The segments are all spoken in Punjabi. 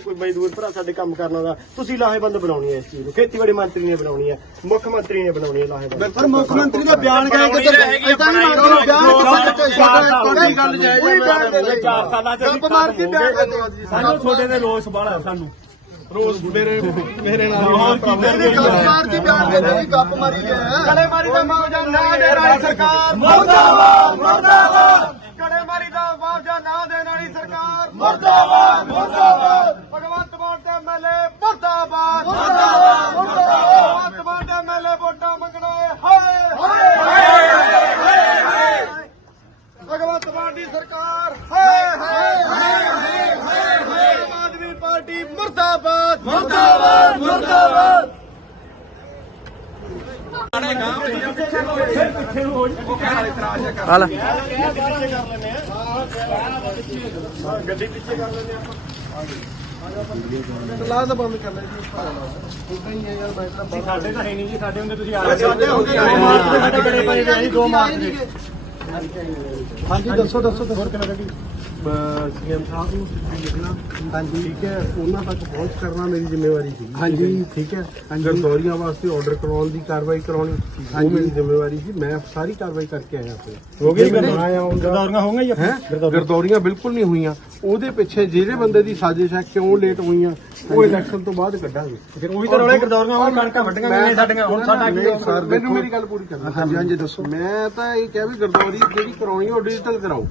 ਕੋਈ ਮਜ਼ਦੂਰ ਭਰਾ ਸਾਡੇ ਕੰਮ ਕਰਨ ਆਉਂਦਾ ਤੁਸੀਂ ਲਾਹੇਬੰਦ ਬਣਾਉਣੀ ਹੈ ਇਸ ਚੀਜ਼ ਨੂੰ। ਖੇਤੀਬਾੜੀ ਮੰਤਰੀ ਨੇ ਬਣਾਉਣੀ ਹੈ ਮੁੱਖ ਮੰਤਰੀ ਨੇ ਬਣਾਉਣੀ ਹੈ ਲਾਹੇਬੰਦ ਪਰ ਮੁੱਖ ਮੰਤਰੀ ਦਾ ਬਿਆਨ ਕਹੇ ਕਿ ਇਦਾਂ ਨਹੀਂ ਮਾਰੋ ਬਿਆਨ ਕੋਈ ਗੱਲ ਜਾਇਜ਼ ਹੈ ਬਿਆਨ ਦੇ ਦੇ ਚਾਰ ਸਾਲਾਂ ਚ ਗੱਪ ਮਾਰ ਕੇ ਬਿਆਨ ਦੇ ਦਿਓ ਜੀ? ਸਾਨੂੰ ਤੁਹਾਡੇ ਦੇ ਰੋਸ ਬਾਲਾ ਸਾਨੂੰ। ਰੋਜ਼ ਮੇਰੇ ਮੇਰੇ ਨਾਲ ਮੇਰੇ ਗੱਪ ਮਾਰ ਕੇ ਬਿਆਨ ਦੇ ਦਿਓ ਜੀ? ਗੱਪ ਮਾਰੀ ਗਿਆ ਕੜੇਮਾਰੀ ਦਾ ਮੁਆਵਜ਼ਾ ਨਾ ਦੇਣ ਵਾਲੀ ਸਰਕਾਰ। ਮੁਰਦਾਬਾਦ ਮੁਰਦਾਬਾਦ। ਕੜੇਮਾਰੀ ਦਾ ਮੁਆਵਜ਼ਾ ਨਾ ਦੇਣ ਵਾਲੀ ਸਰਕਾਰ। ਮੁਰਦਾਬਾਦ ਮੁਰਦਾਬਾਦ। ਮੁਰਦਾਬਾਦ ਮੁਰਦਾਬਾਦ ਮੁਰਦਾਬਾਦ। ਭਗਵੰਤ ਮਾਨ ਤੇ ਐਮਐਲਏ ਵੋਟਾਂ ਮੰਗਣਾ ਹੈ ਹਾਏ ਹਾਏ ਭਗਵੰਤ ਮਾਨ ਦੀ ਸਰਕਾਰ ਹਾਏ ਹਾਏ ਹਾਏ ਹਾਏ। ਆਮ ਆਦਮੀ ਪਾਰਟੀ ਮੁਰਦਾਬਾਦ। ਮੁਰਦਾਬਾਦ ਮੁਰਦਾਬਾਦ। ਗੱਡੀ ਪਿੱਛੇ ਕਰ ਲੈਂਦੇ ਆਪਾਂ। ਲਾ ਤਾਂ ਬੰਦ ਕਰ ਲੈ ਜੀ। ਉਦਾਂ ਹੀ ਹੈ ਯਾਰ ਮੈਂ ਤਾਂ ਸਾਡੇ ਤਾਂ ਹੈ ਨਹੀਂ ਜੀ ਸਾਡੇ ਹੁੰਦੇ ਤੁਸੀਂ ਆ ਸਾਡੇ ਹੁੰਦੇ ਦੋ ਮਾਰਚ ਦੇ ਸਾਡੇ ਬੜੇ ਦੋ ਮਾਰਚ ਦੇ। ਹਾਂਜੀ ਦੱਸੋ ਦੱਸੋ ਹੋਰ ਕਿਵੇਂ ਲੱਗੀ ਸੀਐਮ ਸਾਹਿਬ ਨੂੰ ਚਿੱਠੀ ਲਿਖਣਾ। ਹਾਂਜੀ। ਠੀਕ ਹੈ ਉਹਨਾਂ ਤੱਕ ਪਹੁੰਚ ਕਰਨਾ ਮੇਰੀ ਜ਼ਿੰਮੇਵਾਰੀ ਸੀ। ਹਾਂਜੀ। ਠੀਕ ਹੈ ਗਰਦੌਰੀਆਂ ਵਾਸਤੇ ਆਰਡਰ ਕਰਾਉਣ ਦੀ ਕਾਰਵਾਈ ਕਰਾਉਣੀ ਉਹ ਮੇਰੀ ਜ਼ਿੰਮੇਵਾਰੀ ਸੀ। ਮੈਂ ਸਾਰੀ ਕਾਰਵਾਈ ਕਰਕੇ ਆਇਆ ਫਿਰ ਹੋ ਗਈ ਗਰਦੌਰੀਆਂ ਹੈ? ਗਰਦੌਰੀਆਂ ਬਿਲਕੁਲ ਨਹੀਂ ਹੋਈਆਂ। ਉਹਦੇ ਪਿੱਛੇ ਜਿਹੜੇ ਬੰਦੇ ਦੀ ਸਾਜ਼ਿਸ਼ ਹੈ ਕਿਉਂ ਲੇਟ ਹੋਈਆਂ? ਉਹ ਇਲੈਕਸ਼ਨ ਤੋਂ ਬਾਅਦ ਕੱਢਾਂਗੇ। ਫਿਰ ਉਹੀ ਤਾਂ ਰੋਲੇ ਗਰਦੌਰੀਆਂ ਹੁਣ ਕਣਕਾਂ ਵੱਡੀਆਂ ਗਈਆਂ ਸਾਡੀਆਂ ਹੁਣ ਸਾਡਾ ਕੀ ਸਰ ਮੈਨੂੰ ਮੇਰੀ ਗੱਲ ਪੂਰੀ ਕਰਨਾ। ਹਾਂਜੀ ਹਾਂਜੀ ਦੱਸੋ। ਮੈਂ ਤਾਂ ਇਹ ਕਿਹਾ ਵੀ ਗਰਦੌਰੀ ਜਿਹੜੀ ਕਰਾਉਣੀ ਹੈ ਉਹ ਡਿਜੀਟਲ ਕਰਾਓ।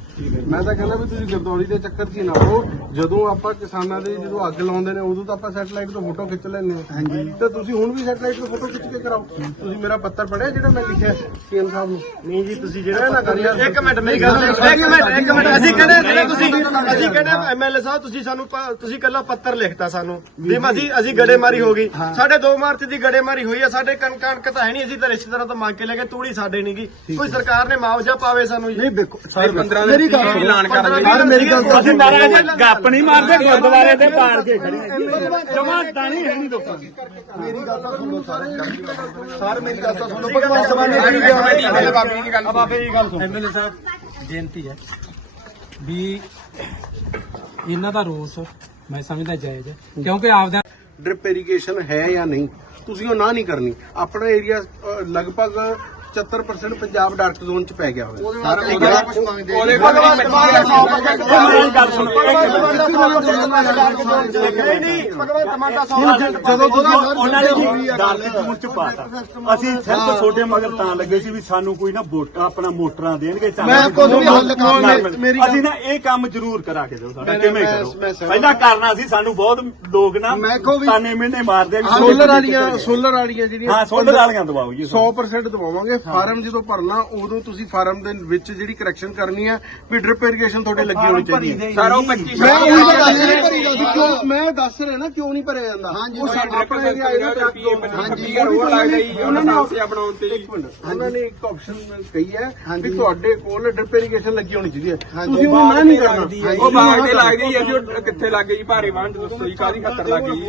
ਮੈਂ ਤਾਂ ਕਹਿੰਦਾ ਵੀ ਤੁਸੀਂ ਗਰਦੌਰੀ ਦੇ ਚੱਕਰ 'ਚ ਹੀ ਨਾ ਰਹੋ ਜਦੋਂ ਆਪਾਂ ਕਿਸਾਨਾਂ ਦੇ ਜਦੋਂ ਅੱਗ ਲਾਉਂਦੇ ਨੇ ਉਦੋਂ ਤਾਂ ਆਪਾਂ ਸੈਟਲਾਈਟ ਤੋਂ ਫੋਟੋ ਖਿੱਚ ਲੈਂਦੇ ਹਾਂ। ਹਾਂਜੀ। ਤੇ ਤੁਸੀਂ ਹੁਣ ਵੀ ਸੈਟਲਾਈਟ ਤੋਂ ਫੋਟੋ ਖਿੱਚ ਕੇ ਕਰਾਓ। ਤੁਸੀਂ ਮੇਰਾ ਪੱਤਰ ਪੜਿਆ ਜਿਹੜਾ ਮੈਂ ਲਿਖਿਆ ਸੀਐਮ ਸਾਹਿਬ ਨੂੰ? ਨਹੀਂ ਜੀ ਤੁਸੀਂ ਇਹ ਜਿਹੜਾ ਨਾ ਕਰੋ ਯਾਰ। ਇੱਕ ਮਿੰਟ ਮੇਰੀ ਗੱਲ ਸੁਣੋ। ਇੱਕ ਮਿੰਟ ਇੱਕ ਮਿੰਟ। ਅਸੀਂ ਕਹਿੰਦੇ ਤੁਸੀਂ ਅਸੀਂ ਕਹਿੰਦੇ ਐਮਐਲਏ ਸਾਹਿਬ ਤੁਸੀਂ ਸਾਨੂੰ ਤੁਸੀਂ ਕੱਲਾ ਪੱਤਰ ਲਿਖਤਾ ਸਾਨੂੰ। ਵੀ ਅਸੀਂ ਅਸੀਂ ਗੜੇਮਾਰੀ ਹੋ ਗਈ। ਸਾਡੇ 2 ਮਾਰਚ ਦੀ ਗੜੇਮਾਰੀ ਹੋਈ ਆ ਸਾਡੇ ਕਣ ਕਣਕ ਤਾਂ ਹੈ ਨਹੀਂ ਅਸੀਂ ਤਾਂ ਰਿਸ਼ਤੇਦਾਰਾਂ ਤੋਂ ਮੰਗ ਕੇ ਲੈ ਕੇ ਤੂੜੀ ਸਾਡੇ ਨਹੀਂ ਗਈ ਕੋਈ ਸਰਕਾਰ ਨੇ ਮੁਆਵਜ਼ਾ ਪਾਵੇ ਸਾਨੂੰ ਜੀ। ਨਹੀਂ ਵੇਖੋ ਮੇਰੀ ਗੱਲ ਐਲਾਨ ਕਰ ਯਾਰ ਮੇਰੀ ਗੱਲ ਅਸੀਂ ਨਾਰਾਜ਼ ਗੱਪ ਨਹੀਂ ਮਾਰਦੇ ਗੁਰਦੁਆਰੇ ਤੇ ਪਾੜ ਕੇ ਖੜੇ ਜਮਾ ਦਾਣੀ ਹੈ ਨਹੀਂ ਲੋਕਾਂ ਦੀ। ਮੇਰੀ ਗੱਲ ਤਾਂ ਸੁਣੋ ਸਾਰੇ। ਸਾਰੇ ਮੇਰੀ ਗੱਲ ਤਾਂ ਸੁਣੋ। ਭਗਵੰਤ ਮਾਨ ਨੇ ਕੀ ਕਿਹਾ ਬਾਬੇ ਦੀ ਗੱਲ ਸੁਣ। ਐਮਐਲਏ ਸਾਹਿਬ ਬੇਨਤੀ ਹੈ ਵੀ ਇਹਨਾਂ ਦਾ ਰੋਸ ਮੈਂ ਸਮਝਦਾ ਜਾਇਜ਼ ਹੈ, ਕਿਉਂਕਿ ਆਪਦਾ ਡ੍ਰਿਪ ਇਰੀਗੇਸ਼ਨ ਹੈ ਜਾਂ ਨਹੀਂ? ਤੁਸੀਂ ਉਹ ਨਾ ਨਹੀਂ ਕਰਨੀ। ਆਪਣਾ ਏਰੀਆ ਲਗਭਗ 74% ਪੰਜਾਬ ਡਾਰਕ ਜ਼ੋਨ ਚ ਪੈ ਗਿਆ ਹੋਇਆ। ਸਾਰਾ ਬੜਾ ਕੁਝ ਮੰਗਦੇ ਉਹਦੇ ਭਗਵੰਤ ਮਾਨ ਦਾ 100% ਮੇਰੀ ਗੱਲ ਸੁਣ ਨਹੀਂ ਨਹੀਂ ਭਗਵੰਤ ਮਾਨ ਦਾ 100% ਜਦੋਂ ਤੁਸੀਂ ਉਹਨਾਂ ਨੇ ਜੀ ਦਾਲ ਦੇ ਮੂੰਹ ਚ ਪਾਤਾ। ਅਸੀਂ ਸਿਰਫ ਛੋਟੇ ਮਗਰ ਤਾਂ ਲੱਗੇ ਸੀ ਵੀ ਸਾਨੂੰ ਕੋਈ ਨਾ ਵੋਟਾਂ ਆਪਣਾ ਮੋਟਰਾਂ ਦੇਣਗੇ ਮੈਂ ਕੁਝ ਵੀ ਹੱਲ ਅਸੀਂ ਨਾ ਇਹ ਕੰਮ ਜ਼ਰੂਰ ਕਰਾ ਕੇ ਦਿਓ ਸਾਡਾ ਕਿਵੇਂ ਕਰੋ। ਪਹਿਲਾਂ ਕਰਨਾ ਸੀ ਸਾਨੂੰ ਬਹੁਤ ਲੋਕ ਨਾ ਤਾਨੇ ਮਿਹਨੇ ਮਾਰਦੇ ਸੋਲਰ ਵਾਲੀਆਂ ਸੋਲਰ ਵਾਲੀਆਂ ਜਿਹੜੀਆਂ ਹਾਂ ਸੋਲਰ ਵਾਲੀਆਂ ਦਵਾਓ ਜੀ 100% ਦਵਾਵਾਂਗੇ ਫਾਰਮ ਜਦੋਂ ਭਰਨਾ ਉਦੋਂ ਤੁਸੀਂ ਫਾਰਮ ਦੇ ਵਿੱਚ ਜਿਹੜੀ ਕਰੈਕਸ਼ਨ ਕਰਨੀ ਹੈ ਵੀ ਡ੍ਰਿਪ ਇਰੀਗੇਸ਼ਨ ਤੁਹਾਡੇ ਲੱਗੀ ਹੋਣੀ ਚਾਹੀਦੀ ਹੈ। ਸਰ ਉਹ 25 ਮੈਂ ਉਹੀ ਤਾਂ ਗੱਲ ਨਹੀਂ ਭਰੀ ਜਾਂਦੀ ਕਿਉਂ? ਮੈਂ ਦੱਸ ਰਿਹਾ ਨਾ ਕਿਉਂ ਨਹੀਂ ਭਰਿਆ ਜਾਂਦਾ? ਹਾਂਜੀ, ਉਹ ਸਾਡਾ ਆਪਣਾ ਏਰੀਆ ਆਏਗਾ ਟਰੱਕ ਹਾਂਜੀ ਉਹਨਾਂ ਨੇ ਉਹਨਾਂ ਨੇ ਬਣਾਉਣ ਤੇ। ਇੱਕ ਮਿੰਟ ਉਹਨਾਂ ਨੇ ਇੱਕ ਆਪਸ਼ਨ ਕਹੀ ਹੈ ਵੀ ਤੁਹਾਡੇ ਕੋਲ ਡ੍ਰਿਪ ਇਰੀਗੇਸ਼ਨ ਲੱਗੀ ਹੋਣੀ ਚਾਹੀਦੀ ਹੈ। ਤੁਸੀਂ ਉਹ ਨਾ ਨਹੀਂ ਕਰਨਾ। ਉਹ ਬਾਗ ਤੇ ਲੱਗ ਗਈ ਅਸੀਂ ਉਹ ਕਿੱਥੇ ਲੱਗ ਗਈ ਭਾਰੀ ਵਾਂਝ ਦੱਸੋ ਜੀ ਕਾਦੀ ਖਤਰ ਲੱਗ ਗਈ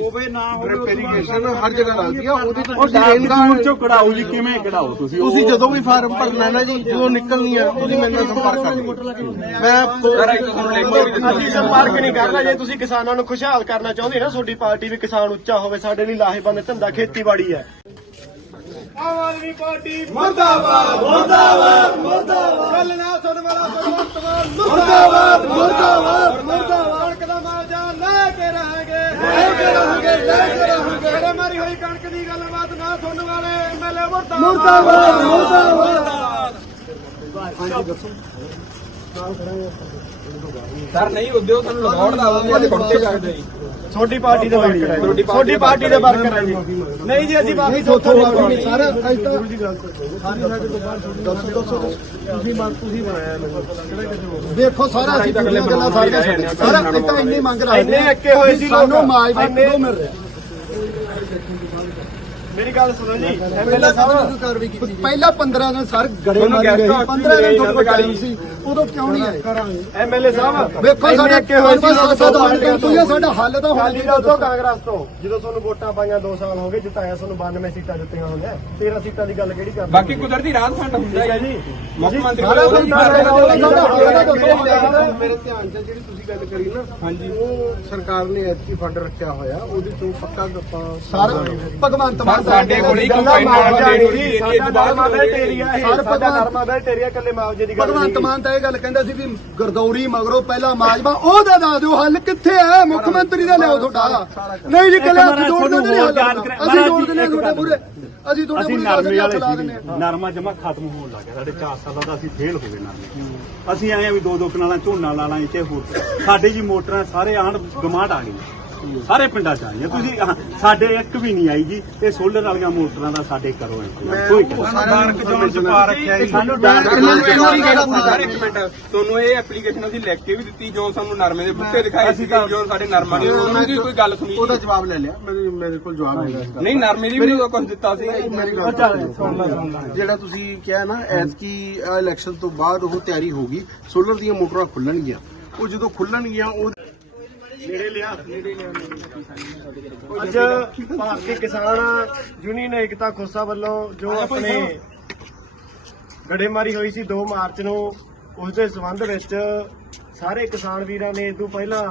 ਡ੍ਰਿਪ ਇਰੀਗੇਸ਼ਨ ਹਰ ਜਗ੍ਹਾ ਲੱਗਦੀ ਹੈ ਉਹਦੀ ਤਾਂ ਉਹ ਤੁਸੀਂ ਡਾਂਗ ਰੇਨਗਾਰ ਦੂਰ ਚੋਂ ਕਢਾਓ ਜੀ ਕਿਵੇਂ ਕਢਾਓ ਤੁਸੀਂ? ਤੁਸੀਂ ਜਦੋਂ ਵੀ ਫਾਰਮ ਭਰਨਾ ਹੈ ਨਾ ਜੀ ਜਦੋਂ ਨਿਕਲਣੀ ਹੈ ਤੁਸੀਂ ਮੇਰੇ ਨਾਲ ਸੰਪਰਕ ਕਰ ਲਿਓ। ਮੈਂ ਅਸੀਂ ਸੰਪਰਕ ਨਹੀਂ ਕਰਨਾ ਜੇ ਤੁਸੀਂ ਕਿਸਾਨਾਂ ਨੂੰ ਖੁਸ਼ਹਾਲ ਕਰਨਾ ਚਾਹੁੰਦੇ ਨਾ ਤੁਹਾਡੀ ਪਾਰਟੀ ਵੀ ਕਿਸਾਨ ਉੱਚਾ ਹੋਵੇ ਸਾਡੇ ਲਈ ਲਾਹੇਬੰਦ ਧੰਦਾ ਖੇਤੀਬਾੜੀ ਹੈ। ਆਮ ਆਦਮੀ ਪਾਰਟੀ ਮੁਰਦਾਬਾਦ ਮੁਰਦਾਬਾਦ ਮੁਰਦਾਬਾਦ। ਨਾ ਸੁਣ ਵਾਲਾ ਮਾਨ ਮੁਰਦਾਬਾਦ ਮੁਰਦਾਬਾਦ ਮੁਰਦਾਬਾਦ। ਕਣਕ ਦਾ ਮਾਜਾ ਲੈ ਕੇ ਰਹਾਂਗੇ ਲੈ ਕੇ ਰਹਾਂਗੇ ਲੈ ਕੇ ਰਹਾਂਗੇ ਜਿਹੜੇ ਮਾਰੀ ਹੋਈ ਕਣਕ ਦੀ ਗੱਲਬਾਤ ਨਾ ਸੁਣਨ ਵਾਲੇ ਐਮਐਲਏ ਮੁਰਦਾਬਾਦ ਮੁਰਦਾਬਾਦ। ਸਰ ਨਹੀਂ ਉਦਯੋਗ ਤੁਹਾਨੂੰ ਲਗਾਉਣ ਦਾ ਆਉਂਦੇ ਤੇ ਕੁੱਤੇ ਸਕਦੇ ਜੀ। ਤੁਹਾਡੀ ਪਾਰਟੀ ਦੇ ਵਰਕਰ ਹੈ ਤੁਹਾਡੀ ਪਾਰਟੀ ਦੇ ਵਰਕਰ ਹੈ ਜੀ। ਨਹੀਂ ਜੀ ਅਸੀਂ ਬਾਕੀ ਸੋਥੋਂ ਨਹੀਂ ਸਾਰੇ ਅੱਜ ਤਾਂ ਸਾਰੀ ਸਾਡੇ ਤੋਂ ਬਾਹਰ ਛੋਟੀ ਦੱਸੋ ਦੱਸੋ ਤੁਸੀਂ ਮੰਗ ਤੁਸੀਂ ਬਣਾਇਆ ਮੈਨੂੰ ਦੇਖੋ ਸਾਰਾ ਅਸੀਂ ਪਿਛਲੀਆਂ ਗੱਲਾਂ ਸਾਰੀਆਂ ਛੱਡੀਆਂ ਸਾਰਾ ਇੱਕ ਤਾਂ ਇੰਨੀ ਮੰਗ ਰਹੇ ਇੰਨੇ ਅੱਕੇ ਹੋਏ ਸੀ। ਸਾਨੂੰ ਮਾਜ ਇੰਨੇ- ਕਿਉਂ ਮਿਲ ਰਿਹਾ? ਮੇਰੀ ਗੱਲ ਸੁਣੋ ਜੀ। ਸਾਹਿਬ ਪਹਿਲਾਂ 15 ਦਿਨ ਸਰ ਗੜੇ ਮਾਰੀ ਗਏ 15 ਦਿਨ ਤੁਹਾਡੇ ਕੋਲ ਟਾਈਮ ਸੀ। ਉਦੋਂ ਕਿਉਂ ਨਹੀਂ ਆਏ? ਐਮਐਲਏ ਸਾਹਿਬ ਵੇਖੋ ਸਾਡੇ ਹੋਏ ਸੀ ਸਾਡਾ ਸਾਡਾ ਹੱਲ ਤਾਂ ਹੋਣਾ ਅਕਾਲੀ ਦਲ ਤੋਂ ਕਾਂਗਰਸ ਤੋਂ। ਜਦੋਂ ਤੁਹਾਨੂੰ ਵੋਟਾਂ ਪਾਈਆਂ 2 ਸਾਲ ਹੋ ਗਏ ਜਿਤਾਇਆ ਤੁਹਾਨੂੰ 92 ਸੀਟਾਂ ਦਿੱਤੀਆਂ ਹੋਈਆਂ 13 ਸੀਟਾਂ ਦੀ ਗੱਲ ਕਿਹੜੀ ਕਰਦੇ ਬਾਕੀ ਕੁਦਰਤੀ ਰਾਜ ਫੰਡ ਹੁੰਦਾ ਹੈ। ਜੀ। ਮੁੱਖ ਮੰਤਰੀ ਸਾਰਾ ਕੋਲ ਕੁਝ ਕਰ ਰਹੇ ਹੋ, ਸਾਡਾ ਹੱਲ ਤਾਂ ਦੱਸੋ। ਮੇਰੇ ਧਿਆਨ 'ਚ ਜਿਹੜੀ ਤੁਸੀਂ ਗੱਲ ਕਰੀ ਨਾ ਹਾਂਜੀ। ਉਹ ਸਰਕਾਰ ਨੇ ਐਤਕੀ ਫੰਡ ਰੱਖਿਆ ਹੋਇਆ ਉਹਦੇ ਤੋਂ ਪੱਕਾ ਆਪਾਂ ਸਾਰਾ ਭਗਵੰਤ ਮਾਨ ਸਾਡੇ ਕੋਲ ਹੀ ਗੱਲਾਂ ਕੰਬਾਈਨ ਨਾਲ ਹੈ ਇਹ ਤੋਂ ਸਾਡਾ ਬਾਅਦ ਨਰਮਾ ਬੈਲਟ ਏਰੀਆ ਇਹ ਸਰ, ਸਾਡਾ ਨਰਮਾ ਬੈਲਟ ਏਰੀਆ ਕੱਲੇ ਮੁਆਵਜ਼ੇ ਦੀ ਗੱਲ ਭਗਵੰਤ ਮਾਨ ਤਾਂ ਇਹ ਗੱਲ ਕਹਿੰਦਾ ਸੀ ਵੀ ਗਰਦੌਰੀ ਮਗਰੋਂ ਪਹਿਲਾ ਮਾਜਵਾ ਉਹਦਾ ਦੱਸ ਦਿਓ ਹੱਲ ਕਿੱਥੇ ਹੈ ਮੁੱਖ ਮੰਤਰੀ ਦਾ ਲਿਆਓ ਤੁਹਾਡਾ। ਨਹੀਂ ਜੀ ਕੱਲੇ ਜੋੜ ਦਿੰਦੇ ਨਹੀਂ ਹੱਲ ਅਸੀਂ ਜੋੜ ਦਿੰਦੇ ਤੁਹਾਡੇ ਪੂਰੇ। ਅਸੀਂ ਤੁਹਾਡੇ ਪੂਰੇ ਨਰਮੇ ਵਾਲੇ ਨਰਮਾ ਜਮਾ ਖਤਮ ਹੋਣ ਲੱਗ ਗਿਆ। ਸਾਡੇ 4 ਸਾਲਾਂ ਦਾ ਅਸੀਂ ਫੇਲ ਹੋ ਗਏ ਨਰਮੇ। ਅਸੀਂ ਆਏ ਆ ਵੀ ਦੋ ਦੋ ਕਨਾਲਾਂ ਝੋਨਾ ਲਾ ਲਾਂ ਤੇ ਹੋਰ। ਸਾਡੇ ਜੀ ਮੋਟਰਾਂ ਸਾਰੇ ਆਣ ਗਮਾਟ ਆ ਗਏ ਸਾਰੇ ਪਿੰਡਾਂ ਚ ਆਈਆਂ ਤੁਸੀਂ ਹਾਂ, ਸਾਡੇ ਇੱਕ ਵੀ ਨਹੀਂ ਆਈ ਜੀ। ਇਹ ਸੋਲਰ ਵਾਲੀਆਂ ਮੋਟਰਾਂ ਦਾ ਸਾਡੇ ਕਰੋ ਇੰਤਜ਼ਾਮ ਕੋਈ ਕਰੋ ਜੋਨ 'ਚ ਪਾ ਰੱਖਿਆ ਜੀ। ਸਾਨੂੰ ਡਰ ਸਰ ਇੱਕ ਮਿੰਟ। ਤੁਹਾਨੂੰ ਇਹ ਐਪਲੀਕੇਸ਼ਨ ਅਸੀਂ ਲਿਖ ਕੇ ਵੀ ਦਿੱਤੀ ਜੋ ਸਾਨੂੰ ਨਰਮੇ ਦੇ ਬੁੱਟੇ ਦਿਖਾਏ ਸੀ ਜੋ ਸਾਡੇ ਨਰਮਾ ਦੇ ਉਹਨਾਂ ਦੀ ਕੋਈ ਗੱਲ ਸੁਣੀ ਉਹਦਾ ਜਵਾਬ ਲੈ ਲਿਆ। ਮੇਰੇ ਮੇਰੇ ਕੋਲ ਜਵਾਬ ਨਹੀਂ ਹੈ। ਨਹੀਂ ਨਰਮੇ ਦੀ ਵੀ ਕੁਝ ਦਿੱਤਾ ਸੀ ਮੇਰੀ ਗੱਲ ਸੁਣੋ। ਜਿਹੜਾ ਤੁਸੀਂ ਕਿਹਾ ਨਾ ਐਤਕੀ ਇਲੈਕਸ਼ਨ ਤੋਂ ਬਾਅਦ ਉਹ ਤਿਆਰੀ ਹੋਗੀ ਸੋਲਰ ਦੀਆਂ ਮੋਟਰਾਂ ਖੁੱਲਣਗੀਆਂ। ਉਹ ਜਦੋਂ ਖੁੱਲਣਗੀਆਂ ਉਹ ਅੱਜ ਭਾਰਤੀ ਕਿਸਾਨ ਯੂਨੀਅਨ ਏਕਤਾ ਖੋਸਾ ਵੱਲੋਂ ਜੋ ਆਪਣੇ ਗੜੇਮਾਰੀ ਹੋਈ ਸੀ 2 ਮਾਰਚ ਨੂੰ ਉਸ ਦੇ ਸੰਬੰਧ ਵਿੱਚ ਸਾਰੇ ਕਿਸਾਨ ਵੀਰਾਂ ਨੇ ਤੋਂ ਪਹਿਲਾਂ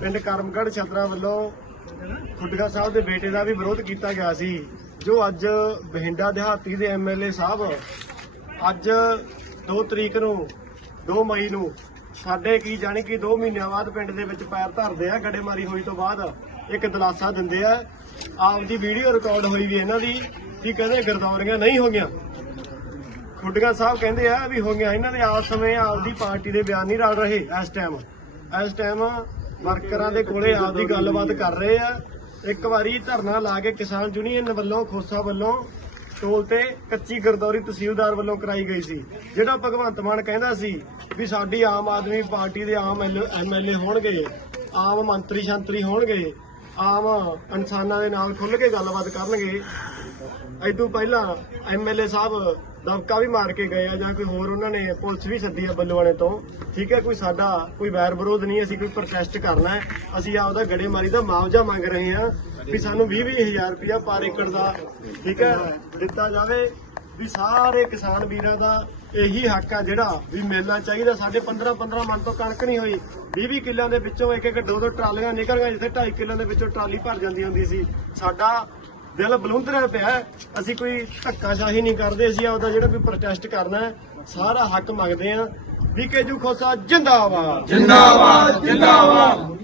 ਪਿੰਡ ਕਰਮਗੜ੍ਹ ਛਤਰਾ ਵੱਲੋਂ ਖੁੱਡਗਾ ਸਾਹਿਬ ਦੇ ਬੇਟੇ ਦਾ ਵੀ ਵਿਰੋਧ ਕੀਤਾ ਗਿਆ ਸੀ ਜੋ ਅੱਜ ਬਹਿੰਡਾ ਦਿਹਾਤੀ ਦੇ ਐਮਐਲਏ ਸਾਹਿਬ ਅੱਜ 2 ਤਰੀਕ ਨੂੰ 2 ਮਈ ਨੂੰ ਸਾਡੇ ਕੀ ਜਾਣੀ ਕਿ 2 ਮਹੀਨਿਆਂ ਬਾਅਦ ਪਿੰਡ ਦੇ ਵਿੱਚ ਪੈਰ ਧਰਦੇ ਆ, ਗੜੇਮਾਰੀ ਹੋਈ ਤੋਂ ਬਾਅਦ ਇੱਕ ਦਲਾਸਾ ਦਿੰਦੇ ਆ। ਆਪਦੀ ਵੀਡੀਓ ਰਿਕਾਰਡ ਹੋਈ ਵੀ ਇਹਨਾਂ ਦੀ ਕੀ ਕਹਿੰਦੇ ਗਰਦੌਰੀਆਂ ਨਹੀਂ ਹੋਗੀਆਂ ਖੁੱਡਗਾ ਸਾਹਿਬ ਕਹਿੰਦੇ ਆ ਵੀ ਹੋ ਗਿਆ ਇਹਨਾਂ ਦੇ ਆਪ ਸਮੇਂ ਆਪਦੀ ਪਾਰਟੀ ਦੇ ਬਿਆਨ ਨਹੀਂ ਰਲ ਰਹੇ ਇਸ ਟਾਈਮ ਇਸ ਟਾਈਮ ਵਰਕਰਾਂ ਦੇ ਕੋਲੇ ਆਪਦੀ ਗੱਲਬਾਤ ਕਰ ਰਹੇ ਆ। ਇੱਕ ਵਾਰੀ ਧਰਨਾ ਲਾ ਕੇ ਕਿਸਾਨ ਯੂਨੀਅਨ ਵੱਲੋਂ, ਖੋਸਾ ਵੱਲੋਂ ਟੋਲ ਤੇ ਕੱਚੀ ਗਰਦੌਰੀ ਤਹਿਸੀਲਦਾਰ ਵੱਲੋਂ ਕਰਾਈ ਗਈ ਸੀ। ਜਿਹੜਾ ਭਗਵੰਤ ਮਾਨ ਕਹਿੰਦਾ ਸੀ ਵੀ ਸਾਡੀ ਆਮ ਆਦਮੀ ਪਾਰਟੀ ਦੇ ਆਮ ਐਮਐਲਏ ਹੋਣਗੇ, ਆਮ ਮੰਤਰੀ ਸ਼ੰਤਰੀ ਹੋਣਗੇ ਆਮ ਇਨਸਾਨਾਂ ਦੇ ਨਾਲ ਖੁੱਲ੍ਹ ਕੇ ਗੱਲਬਾਤ ਕਰਨਗੇ। ਇਦੋਂ ਪਹਿਲਾਂ ਐਮਐਲਏ ਸਾਹਿਬ ਦਬਕਾ ਵੀ ਮਾਰ ਕੇ ਗਏ ਆ ਜਾਂ ਕੋਈ ਹੋਰ ਉਹਨਾਂ ਨੇ ਪੁਲਿਸ ਵੀ ਸੱਦੀ ਆ ਬੱਲੂਆਣੇ ਤੋਂ। ਠੀਕ ਹੈ, ਕੋਈ ਸਾਡਾ ਕੋਈ ਵੈਰ ਵਿਰੋਧ ਨਹੀਂ, ਅਸੀਂ ਕੋਈ ਪ੍ਰੋਟੈਸਟ ਕਰਨਾ ਹੈ। ਅਸੀਂ ਆਪਦਾ ਗੜੇਮਾਰੀ ਦਾ ਮੁਆਵਜ਼ਾ ਮੰਗ ਰਹੇ ਹਾਂ ਵੀ ਸਾਨੂੰ 20 ਹਜ਼ਾਰ ਰੁਪਇਆ ਪਰ ਏਕੜ ਦਾ, ਠੀਕ ਹੈ, ਦਿੱਤਾ ਜਾਵੇ। ਵੀ ਸਾਰੇ ਕਿਸਾਨ ਵੀਰਾਂ ਦਾ ਇਹੀ ਹੱਕ ਆ ਜਿਹੜਾ ਵੀ ਮਿਲਣਾ ਚਾਹੀਦਾ। ਸਾਡੇ 15 15 ਮਨ ਤੋਂ ਕਣਕ ਨਹੀਂ ਹੋਈ। 20 20 ਕਿੱਲਿਆਂ ਦੇ ਵਿੱਚੋਂ ਇੱਕ ਇੱਕ ਦੋ ਦੋ ਟਰਾਲੀਆਂ ਨਿਕਲ ਗਈਆਂ, ਜਿੱਥੇ 2.5 ਕਿੱਲਿਆਂ ਦੇ ਵਿੱਚੋਂ ਟਰਾਲੀ ਭਰ ਜਾਂਦੀ ਹੁੰਦੀ ਸੀ। ਸਾਡਾ ਦਿਲ ਬਲੁੰਦਰਿਆ ਪਿਆ ਅਸੀਂ ਕੋਈ ਧੱਕਾਸ਼ਾਹੀ ਨਹੀਂ ਕਰਦੇ। ਅਸੀਂ ਆਪਦਾ ਜਿਹੜਾ ਵੀ ਪ੍ਰੋਟੈਸਟ ਕਰਨਾ ਸਾਰਾ ਹੱਕ ਮੰਗਦੇ ਆ ਵੀਕੇਜੂ ਖੋਸਾ ਜਿੰਦਾਬਾਦ। ਜਿੰਦਾਬਾਦ ਜਿੰਦਾਬਾਦ।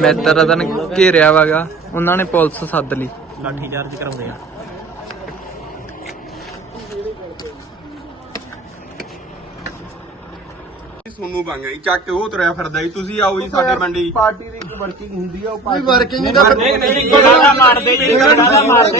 ਮੈਂ ਤੇਰਾ ਦਿਨ ਘੇਰਿਆ ਵਾਗਾ। ਉਹਨਾਂ ਨੇ ਪੁਲਿਸ ਸੱਦ ਲਈ। ਸੋਨੂੰ ਬਾਂਗਾ ਜੀ ਚੱਕ ਕੇ ਉਹ ਤੁਰਿਆ ਫਿਰਦਾ ਜੀ। ਤੁਸੀਂ ਆਓ ਜੀ ਸਾਡੇ ਮੰਡੀ ਪਾਰਟੀ ਦੀ ਇੱਕ ਵਰਕਿੰਗ ਹੁੰਦੀ ਆ ਉਹ ਕੋਈ ਪਾਰਟੀ ਵਰਕਿੰਗ ਦਾ ਨਹੀਂ ਨਹੀਂ ਗੇੜਾ ਮਾਰਦੇ ਜੀ ਗੇੜਾ ਮਾਰਦੇ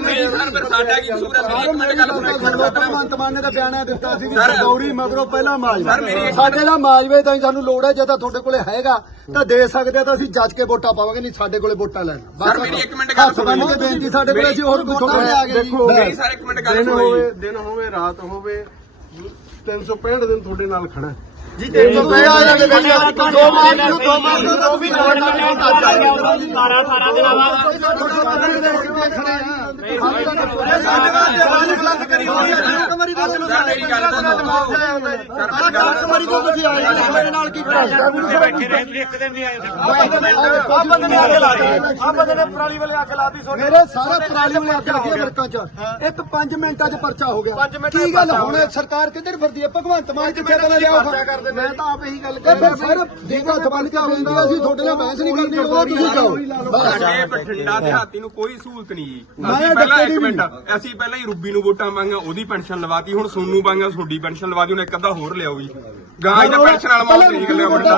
ਨਹੀਂ ਸਰ ਫਿਰ ਸਾਡਾ ਕੀ ਕਸੂਰ ਹੈ? ਇੱਕ ਮਿੰਟ ਗੱਲ ਸੁਣੋ ਭਗਵੰਤ ਮਾਨ ਨੇ ਤਾਂ ਬਿਆਨ ਦਿੱਤਾ ਸੀ ਵੀ ਸਰ- ਮਗਰੋਂ ਪਹਿਲਾ ਮਾਜਵਾ ਸਰ, ਮੇਰੀ ਇੱਕ- ਸਾਡੇ ਦਾ ਮਾਜਵੇ ਤਾਂ ਸਾਨੂੰ ਲੋੜ ਹੈ ਜੇ ਤਾਂ ਤੁਹਾਡੇ ਕੋਲੇ ਹੈਗਾ ਤਾਂ ਦੇ ਸਕਦੇ ਆ ਤਾਂ ਅਸੀਂ ਜੱਜ ਕੇ ਵੋਟਾਂ ਪਾਵਾਂਗੇ ਨਹੀਂ ਸਾਡੇ ਕੋਲੇ ਵੋਟਾਂ ਲੈਣ। ਸਰ, ਮੇਰੀ ਇੱਕ ਮਿੰਟ ਗੱਲ ਹੱਥ ਬੰਨ੍ਹ ਕੇ ਸੁਣੋ। ਬੇਨਤੀ ਸਾਡੇ ਕੋਲੇ ਅਸੀਂ ਹੋਰ ਕੋਈ ਥੋੜਾ ਆ ਗਏ ਜੀ ਦੇਖੋ। ਨਹੀਂ ਸਰ ਇੱਕ ਮਿੰਟ ਗੱਲ ਦਿਨ ਸੁਣੋ ਹੋਵੇ ਦਿਨ ਹੋਵੇ ਰਾਤ ਹੋਵੇ 365 ਦਿਨ ਤੁਹਾਡੇ ਨਾਲ ਖੜਾ ਹੈ। ਜੀ 350 ਆ ਜਾਂਦੇ ਨੇ ਦੋ ਮਾਰਚ ਨੂੰ ਦੋ ਮਾਰਚ ਨੂੰ ਦੋ ਵੀ ਨੋਟ ਨਾਲ ਅੱਜ ਆ ਗਏ 12 18 ਦਿਨਾਂ ਬਾਅਦ ਸਾਡੇ ਵਾਸਤੇ ਰਾਜ ਬੁਲੰਦ ਕਰੀ ਹੋਈ ਹੈ ਕਮਰੀ ਦਾ ਤੈਨੂੰ ਸਰ ਮੇਰੀ ਗੱਲ ਤਾਂ ਸੁਣੋ ਸਰ ਮੇਰੀ ਗੱਲ ਤਾਂ ਕਮਰੀ ਤੋਂ ਤੁਸੀਂ ਆਏ ਜੀ ਮੇਰੇ ਨਾਲ ਕੀ ਕਰਾਇਆ ਬੈਠੇ ਰਹੇ ਇੱਕ ਦਿਨ ਨਹੀਂ ਆਏ ਆ ਬੰਦੇ ਨੇ ਅੱਗ ਲਾ ਦਿੱਤੀ ਆ ਬੰਦੇ ਨੇ ਪਰਾਲੀ ਵਾਲੇ ਅੱਗ ਲਾਤੀ ਸੋਨੇ ਮੇਰੇ ਸਾਰਾ ਪਰਾਲੀ ਵਾਲੇ ਅੱਗ ਲੱਗੀ ਅਮਰੀਕਾ ਚ ਇੱਕ 5 ਮਿੰਟਾਂ ਚ ਪਰਚਾ ਹੋ ਗਿਆ ਕੀ ਗੱਲ ਹੁਣ। ਸਰਕਾਰ ਕਿੱਧਰ ਫਿਰਦੀ ਹੈ ਭਗਵੰਤ ਮਾਨ ਕਿੱਥੇ ਕਰ ਮੈਂ ਤਾਂ ਆਪ ਇਹੀ ਗੱਲ ਤੇ ਫਿਰ ਸਰ ਦੇਖਾ ਹੱਥ ਕੇ ਹੈ, ਅਸੀਂ ਤੁਹਾਡੇ ਨਾਲ ਬਹਿਸ ਨਹੀਂ ਕਰਨੀ ਉਹ ਤੁਸੀਂ ਜਾਓ ਬਸ ਸਾਡੇ ਬਠਿੰਡਾ ਦਿਹਾਤੀ ਨੂੰ ਕੋਈ ਸਹੂਲਤ ਨਹੀਂ ਜੀ ਪਹਿਲਾਂ ਦੀ ਇੱਕ ਮਿੰਟ ਅਸੀਂ ਪਹਿਲਾਂ ਹੀ ਰੂਬੀ ਨੂੰ ਵੋਟਾਂ ਮੰਗਾਂ ਉਹਦੀ ਪੈਨਸ਼ਨ ਲਵਾਤੀ ਹੁਣ ਸੋਨੂੰ ਮੰਗਾਂ ਤੁਹਾਡੀ ਪੈਨਸ਼ਨ ਲਵਾਤੀ ਹੁਣ ਇੱਕ ਅੱਧਾ ਹੋਰ ਲਿਆਓ ਜੀ। ਗਾਂ ਦਾ ਪੈਨਸ਼ਨ ਵਾਲਾ ਮੌਤ ਨਹੀਂ ਨਿਕਲਿਆ ਮੁੰਡਾ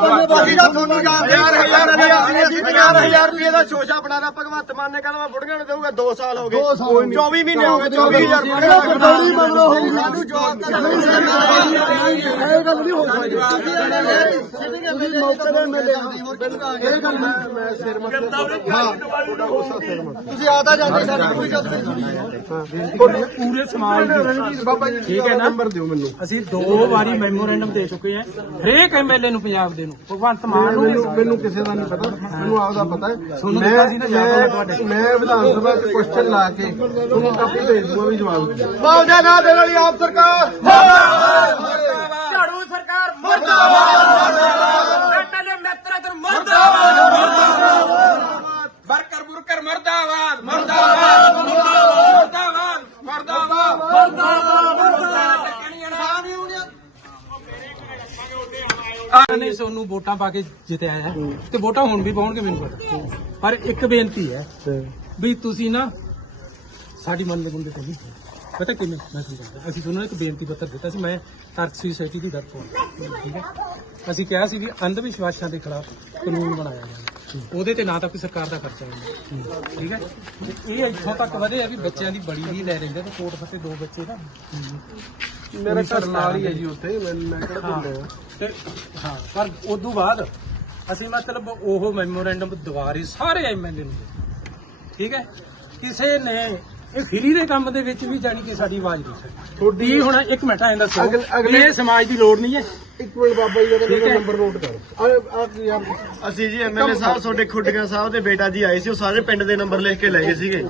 ਹਜ਼ਾਰ ਰੁਪਏ ਅਸੀਂ 50000 ਰੁਪਏ ਦਾ ਸ਼ੋਸ਼ਾ ਬਣਾਦਾ ਭਗਵੰਤ ਮਾਨ ਨੇ ਕਹਿੰਦਾ ਮੈਂ ਬੁੜੀਆਂ ਨੂੰ ਦੇਊਗਾ 2 ਸਾਲ ਹੋ ਗਏ। 24 ਮਹੀਨੇ ਹੋ ਗਏ 24000 ਬੁੜੀਆਂ ਨੂੰ ਗਰਦੌਰੀ ਮਗਰੋਂ ਹੋਊਗੀ ਸਾਨੂੰ ਜਵਾਬ ਤਾਂ ਇਹ ਗੱਲ ਨਹੀਂ ਹੋ ਸਕਦੀ ਤੁਸੀਂ ਮੌਕੇ ਦੇ ਮੇਲੇ ਇਹ ਗੱਲ ਮੈਂ ਸਿਰ ਮੱਥੇ ਹਾਂ। ਤੁਸੀਂ ਆਦਾ ਜਾਂਦੇ ਸਾਡੀ ਕੋਈ ਸੁਣੀ ਪੂਰੇ ਸਮਾਜ ਦੀ ਬਾਬਾ ਜੀ ਠੀਕ ਹੈ ਨੰਬਰ ਦਿਓ ਮੈਨੂੰ। ਅਸੀਂ ਦੋ ਵਾਰੀ ਮੈਮੋਰੈਂਡਮ ਦੇ ਚੁੱਕੇ ਹਾਂ। ਹਰੇਕ ਐਮਐਲਏ ਨੂੰ ਪੰਜਾਬ ਦੇ ਨੂੰ ਭਗਵੰਤ ਮਾਨ ਨੂੰ। ਮੈਨੂੰ ਮੈਨੂੰ ਕਿਸੇ ਦਾ ਨਹੀਂ ਪਤਾ ਮੈਨੂੰ ਆਪਦਾ ਪਤਾ ਹੈ। ਨਾ ਮੈਂ ਤੁਹਾਡੇ। ਮੈਂ ਵਿਧਾਨ ਸਭਾ 'ਚ ਕੁਐਸਚਨ ਲਾ ਕੇ ਤੁਹਾਨੂੰ ਕਾਪੀ ਭੇਜ ਦੂੰਗਾ ਵੀ ਜਵਾਬ ਮੁਆਵਜ਼ਾ ਨਾ ਦੇਣ ਵਾਲੀ ਆਪ ਸਰਕਾਰ। ਝਾੜੂ ਸਰਕਾਰ ਮੁਰਦਾਬਾਦ। ਐਮਐਲਏ ਮਿੱਤਰ ਮੁਰਦਾਬਾਦ। ਵਰਕਰ ਬੁਰਕਰ ਮੁਰਦਾਬਾਦ ਮੁਰਦਾਬਾਦ ਮੁਰਦਾਬਾਦ ਮੁਰਦਾਬਾਦ ਮੁਰਦਾਬਾਦ ਨੇ ਤੁਹਾਨੂੰ ਵੋਟਾਂ ਪਾ ਕੇ ਜਿੱਤਿਆ ਹੈ। ਤੇ ਵੋਟਾਂ ਹੁਣ ਵੀ ਪਾਉਣਗੇ ਮੈਨੂੰ ਪਤਾ। ਪਰ ਇੱਕ ਬੇਨਤੀ ਹੈ ਵੀ ਤੁਸੀਂ ਨਾ ਸਾਡੀ ਮਨ ਦੇ ਗੁੰਡੇ ਤੇ ਨਹੀਂ ਪਤਾ ਕਿਵੇਂ? ਮੈਂ ਸਮਝਾਉਂਦਾ ਅਸੀਂ ਤੁਹਾਨੂੰ ਇੱਕ ਬੇਨਤੀ ਪੱਤਰ ਦਿੱਤਾ ਸੀ ਮੈਂ ਤਰਕ ਸੁਸਾਇਟੀ ਦੀ ਤਰਫੋਂ ਠੀਕ ਹੈ? ਅਸੀਂ ਕਿਹਾ ਸੀ ਵੀ ਅੰਧ ਵਿਸ਼ਵਾਸਾਂ ਦੇ ਖਿਲਾਫ ਕਾਨੂੰਨ ਬਣਾਇਆ ਜਾਵੇ। ਉਹਦੇ ਤੇ ਨਾ ਤਾਂ ਕੋਈ ਸਰਕਾਰ ਦਾ ਖਰਚਾ ਹੁੰਦਾ ਠੀਕ ਹੈ? ਇਹ ਇੱਥੋਂ ਤੱਕ ਵਧੇ ਆ ਵੀ ਬੱਚਿਆਂ ਦੀ ਬੜੀ ਵੀ ਲੈ ਲੈਂਦੇ ਤੇ ਕੋਟ ਫੱਤੇ ਦੋ ਬੱਚੇ ਨਾ। ਮੇਰਾ ਘਰ ਨਾਲ ਹੀ ਹੈ ਜੀ ਉੱਥੇ ਮੈਂ ਮੈਂ ਕਿਹੜਾ ਭੁੱਲਿਆ ਤੇ ਹਾਂ ਪਰ ਉਦੋਂ ਬਾਅਦ ਅਸੀਂ ਮਤਲਬ ਉਹ ਮੈਮੋਰੈਂਡਮ ਦੁਬਾਰੇ ਸਾਰੇ ਐਮਐਲਏ ਨੂੰ। ਠੀਕ ਹੈ? ਕਿਸੇ ਨੇ ਇਹ ਫਰੀ ਦੇ ਕੰਮ ਦੇ ਵਿੱਚ ਵੀ ਜਾਣੀ ਕਿ ਸਾਡੀ ਆਵਾਜ਼ ਨਹੀਂ ਸਕਦੀ ਤੁਹਾਡੀ ਹੁਣ ਇੱਕ ਮਿੰਟ ਆਇਆ ਦੱਸੋ ਇਹ ਸਮਾਜ ਦੀ ਲੋੜ ਨਹੀਂ ਹੈ। ਇੱਕ ਮਿੰਟ ਬਾਬਾ ਜੀ ਦਾ। ਨੰਬਰ ਨੋਟ ਕਰੋ। ਆ ਆ? ਯਾਰ ਅਸੀਂ ਜੀ ਐਮਐਲਏ ਸਾਹਿਬ ਤੁਹਾਡੇ ਖੁੱਡੀਆਂ ਸਾਹਿਬ ਦੇ ਬੇਟਾ ਜੀ ਆਏ ਸੀ ਉਹ ਸਾਰੇ ਪਿੰਡ ਦੇ ਨੰਬਰ ਲਿਖ ਕੇ ਲੈ ਗਏ ਸੀਗੇ।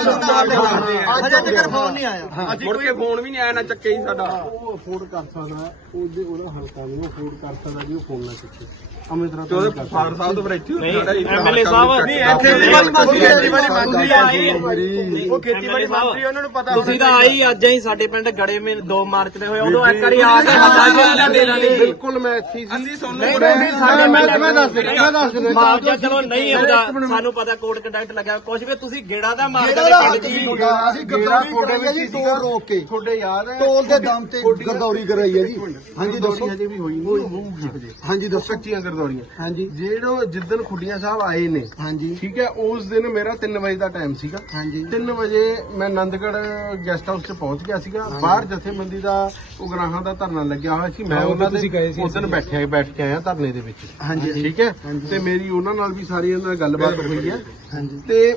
ਅਜੇ ਤੱਕ ਫੋਨ ਨਹੀਂ ਆਇਆ ਮੁੜ ਕੇ ਫੋਨ ਵੀ ਨਹੀਂ ਆਇਆ ਨਾ ਚੱਕੇ ਹੀ ਸਾਡਾ। ਉਹ ਅਫੋਰਡ ਕਰ ਸਕਦਾ ਉਹਦੇ ਉਹਦਾ ਹਲਕਾ ਨਹੀਂ ਅਫੋਰਡ ਕਰ ਸਕਦਾ ਜੀ ਉਹ ਫੋਨ ਨਾ ਚੁੱਕੇ। ਅਮਿਤ ਰਾਤ ਤੇ ਫਾਦਰ ਸਾਹਿਬ ਤੋਂ ਫਿਰ ਇੱਥੇ ਨਹੀਂ ਐਮਐਲਏ ਸਾਹਿਬ ਨਹੀਂ ਖੇਤੀਬਾੜੀ ਮੰਤਰੀ ਖੇਤੀਬਾੜੀ ਮੰਤਰੀ ਆਏ। ਉਹ ਖੇਤੀਬਾੜੀ ਮੰਤਰੀ ਉਹਨਾਂ ਨੂੰ ਪਤਾ ਤੁਸੀਂ ਤਾਂ ਆਈ ਅੱਜ ਹੀ ਸਾਡੇ ਪਿੰਡ ਗੜੇ ਮੇ 2 ਮਾਰਚ ਦੇ ਹੋਏ ਉਦੋਂ ਇੱਕ ਵਾਰੀ ਆ ਕੇ ਹੱਥਾਂ ਜੋੜ ਲੈਂਦੇ ਨਾਲ ਹੀ ਬਿਲਕੁਲ ਮੈਂ ਇੱਥੇ ਸੀ। ਅਸੀਂ ਤੁਹਾਨੂੰ ਮੈਂ ਮੈਂ ਮੈਂ ਦੱਸ ਦਿੰਦਾ ਮੈਂ ਦੱਸ ਦਿੰਦਾ। ਮੁਆਵਜ਼ਾ ਚਲੋ ਨਹੀਂ ਆਉਂਦਾ। ਸਾਨੂੰ ਪਤਾ ਕੋਡ ਕੰਡਕਟ ਲੱਗਿਆ। ਕੁਝ ਵੀ ਤੁਸੀਂ ਗੇੜਾ ਦਾ ਮਾਰ ਜਿਹੜਾ ਕੇ ਹੱਕ ਪਿੰਡ ਦੀ। ਤੁਹਾਡਾ ਅਸੀਂ ਗਰਦੌਰੀ ਕਰਾਈ ਹੈ ਜੀ ਟੋਲ ਰੋਕ ਕੇ। ਤੁਹਾਡੇ ਯਾਦ ਹੈ? ਟੋਲ ਦੇ ਦਮ ਤੇ ਗਰਦੌਰੀ ਕਰਾਈ ਹੈ ਜੀ। ਹਾਂਜੀ ਦੱਸੋ। ਹਜੇ ਵੀ ਹੋਈ ਨਹੀਂ ਹਜੇ ਹਾਂਜੀ ਦੱਸੋ। ਕੱਚੀਆਂ ਗਰਦੌਰੀਆਂ। ਹਾਂਜੀ। ਜਿਹੜਾ ਜਿੱਦਣ ਖੁੱਡੀਆਂ ਸਾਹਿਬ ਆਏ ਨੇ ਹਾਂਜੀ। ਠੀਕ ਹੈ ਉਸ ਦਿਨ ਮੇਰਾ 3 ਵਜੇ ਦਾ ਟਾਈਮ ਸੀਗਾ। ਹਾਂਜੀ। 3 ਵਜੇ ਮੈਂ ਆਨੰਦਗੜ੍ਹ ਗੈਸਟ ਹਾਊਸ 'ਚ ਪਹੁੰਚ ਗਿਆ ਸੀਗਾ। ਬਾਹਰ ਜਥੇਬੰਦੀ ਦਾ ਉਗਰਾਹਾਂ ਦਾ ਧਰਨਾ ਲੱਗਿਆ ਹੋਇਆ ਸੀ। ਮੈਂ ਉਹਨਾਂ ਦੇ ਉਦੋਂ ਬੈਠਿਆ ਬੈਠ ਕੇ ਆਇਆ ਧਰਨੇ ਦੇ ਵਿੱਚ। ਹਾਂਜੀ ਠੀਕ ਹੈ? ਤੇ ਮੇਰੀ ਉਹਨਾਂ ਨਾਲ ਵੀ ਸਾਰੀ ਨਾਲ ਗੱਲਬਾਤ ਹੋਈ ਹੈ। ਹਾਂਜੀ। ਤੇ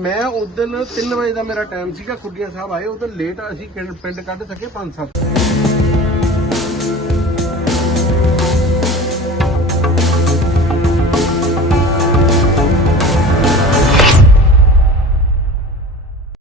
ਮੈਂ ਉਦੋਂ 3 ਵਜੇ ਦਾ ਮੇਰਾ ਟਾਈਮ ਸੀਗਾ ਖੁੱਡੀਆਂ ਸਾਹਿਬ ਆਏ। ਉਦੋਂ ਲੇਟ ਅਸੀਂ ਪਿੰਡ ਕੱਢ ਸਕੇ 5-7